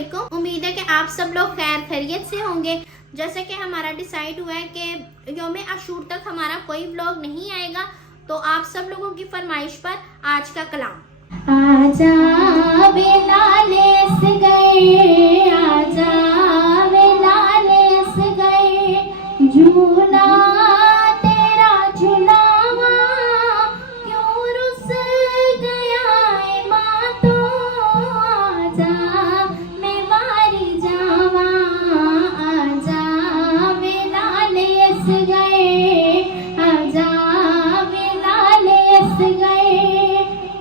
वालेकुम। उम्मीद है कि आप सब लोग खैर खैरियत से होंगे। जैसे कि हमारा डिसाइड हुआ है कि यौम आशूर तक हमारा कोई व्लॉग नहीं आएगा, तो आप सब लोगों की फरमाइश पर आज का कलाम। आजा बेलालेस गए, आजा बेलालेस गए, झूला तेरा झुलावा क्यों रुस गया है माँ तो, आजा मैं वारी जावा, आजा बेलालेस गए, आजा बेलालेस गए,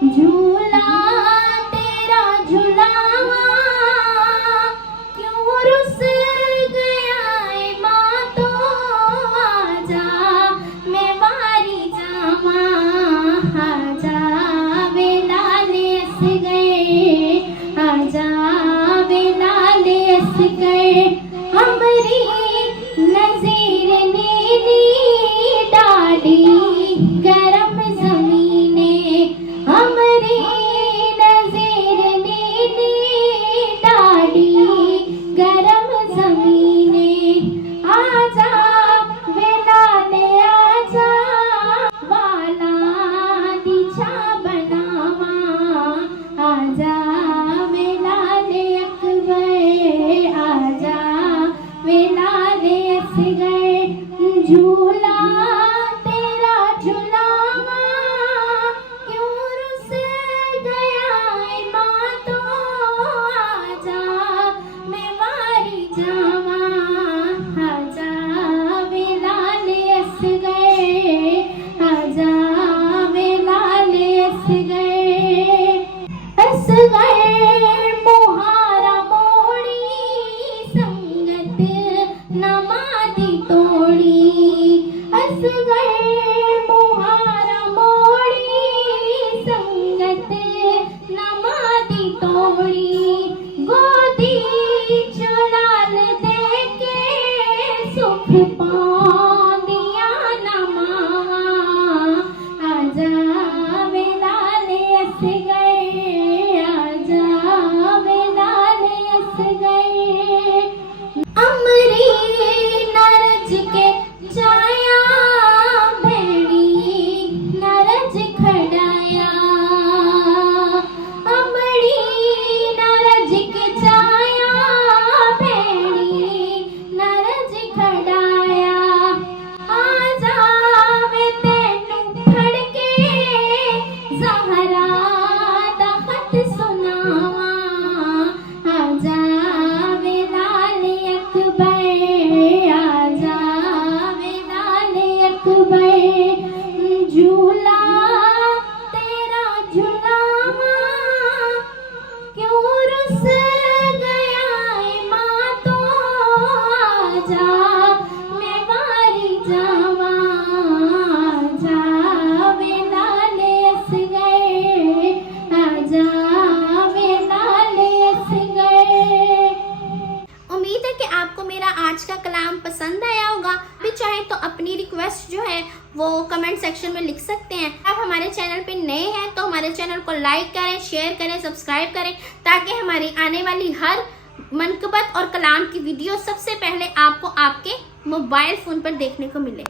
झूला तेरा झुलावा क्यों रुस गया है माँ तो, आजा मैं वारी जावा, आजा बेलालेस गए, आजा बेलालेस गए, हमारी नज़ीर नीली डाली गरम ज़मीने, हमारी नज़ीर नीली डाली गरम ज़मीने, आजा बेलाले आजा वाला दिशा बनावा, आजा बेलाले अकबर, आजा बेलाले अस गए, झूला तेरा झुलावा क्यों रुस गया है माँ तो, आजा मैं वारी जावा, आजा बेलाले अस गए, आजा बेलाले अस गए, मोहारा मोड़ी संगत नमादी तोड़ी, मोहारा मोड़ी संगत नमादी तोड़ी, गोदी चुड़ाल दे के सुख पांदिया नमावा, आजा बेलाले अस गए, आजा बेलाले अस गए, अमरी नरज के जाया भेड़ी नरज खड़ाया, अमरी नरज के जाया भेड़ी नरज खड़ाया, आजा वे तेनू फड़ के ज़हरा दा खत सुनावा, आजा बेलाले अकबर, आजा बेलाले अकबर, झूला तेरा झुलावा क्यों रुस गया है माँ तो, आजा मैं वारी जावा, आजा बेलाले अस गए, आजा बेलाले अस गए। उम्मीद है कि आपको मेरा आज का कलाम पसंद आया होगा। भी चाहे तो अपनी रिक्वेस्ट जो है वो कमेंट सेक्शन में लिख सकते हैं। आप हमारे चैनल पे नए हैं तो हमारे चैनल को लाइक करें, शेयर करें, सब्सक्राइब करें, ताकि हमारी आने वाली हर मनकबत और कलाम की वीडियो सबसे पहले आपको आपके मोबाइल फोन पर देखने को मिले।